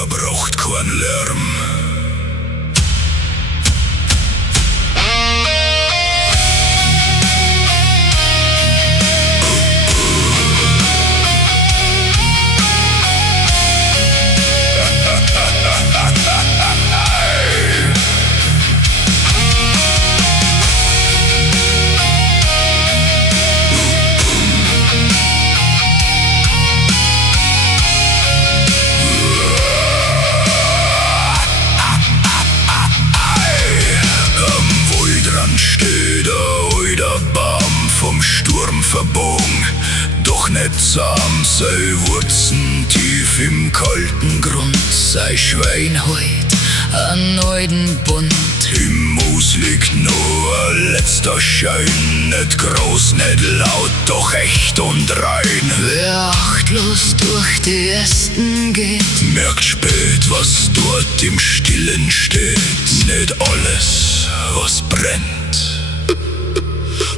Feuer braucht keinen Lärm. Steht der Baum vom Sturm verbogen, doch nicht zahm, sei Wurzeln tief im kalten Grund, sei Schwein heut an neuden Bund. Im Moos liegt nur ein letzter Schein, nicht groß, nicht laut, doch echt und rein. Wer achtlos durch die Ästen geht, merkt spät, was dort im Stillen steht. Nicht alles, was brennt,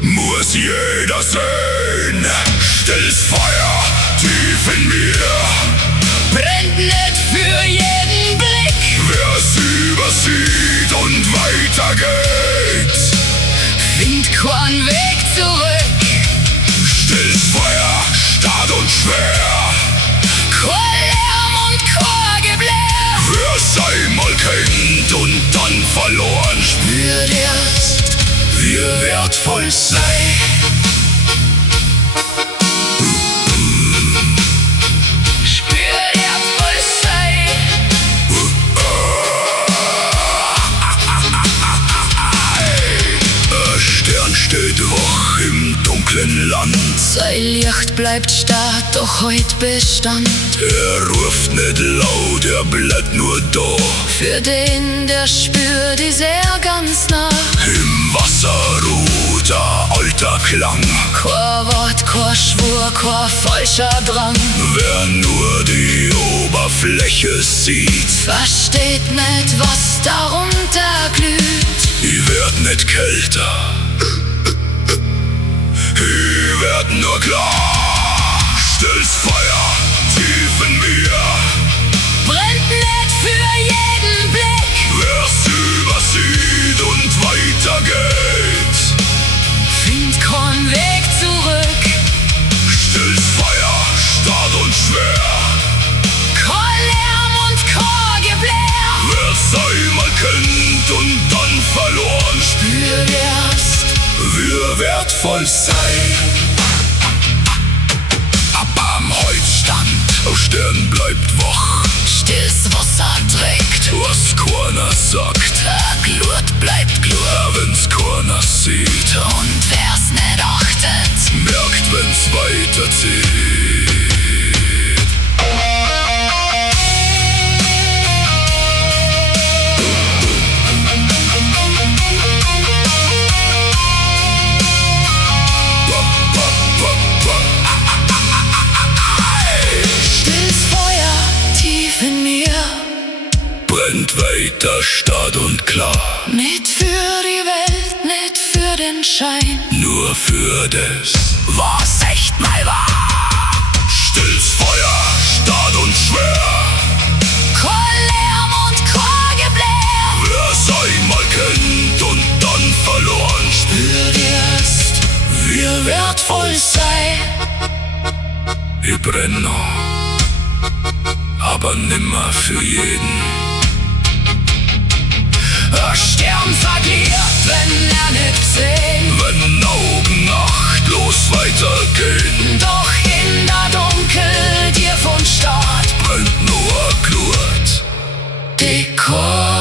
muss jeder sehen. Stilles Feuer tief in mir, brennt nicht für jeden Blick. Wer's übersieht und weitergeht, findet keinen Weg zurück. Stilles Feuer, stark und schwer, kein Lärm und kein Geblär. Wer's einmal kennt und dann verloren, spürt erst, wie wertvoll sei. Spürt wertvoll sei. Ein Stern steht wach im dunklen Land, sein Licht bleibt stark, doch heut Bestand. Er ruft nicht laut, er bleibt nur da. Für den, der spürt, ist er ganz nah. Im Wasser ruht ein alter Klang, kein Wort, kein Schwur, kein falscher Drang. Wer nur die Oberfläche sieht, versteht nicht, was darunter glüht. Ich werd nicht kälter, ich werd nur klar. Stilles Feuer tief in mir, brennt nicht für jeden Blick. Wer's übersieht und weitergeht, findet keinen Weg zurück. Stilles Feuer, stark und schwer, kein Lärm und kein Geblär. Wer's einmal kennt und dann verloren, spürt erst, wie wertvoll sei. Ab am Holzstand, auf Stern bleibt wach, stilles Wasser trägt, was keiner sagt. Glut bleibt Glut, wenn's keiner sieht. Und wer's nicht achtet, merkt, wenn's weiterzieht. Brennt weiter, stark und klar. Nicht für die Welt, nicht für den Schein, nur für das, was echt mal war. Stilles Feuer, stark und schwer, kein Lärm und kein Geblär. Wer's einmal kennt und dann verloren, spürt erst, wie wertvoll sei. Ich brenn noch, aber nimmer für jeden. Ein Stern verliert, wenn er nicht sehen, wenn Augen achtlos weitergehen. Doch in der Dunkel dir von Start brennt nur Glut, die Chor.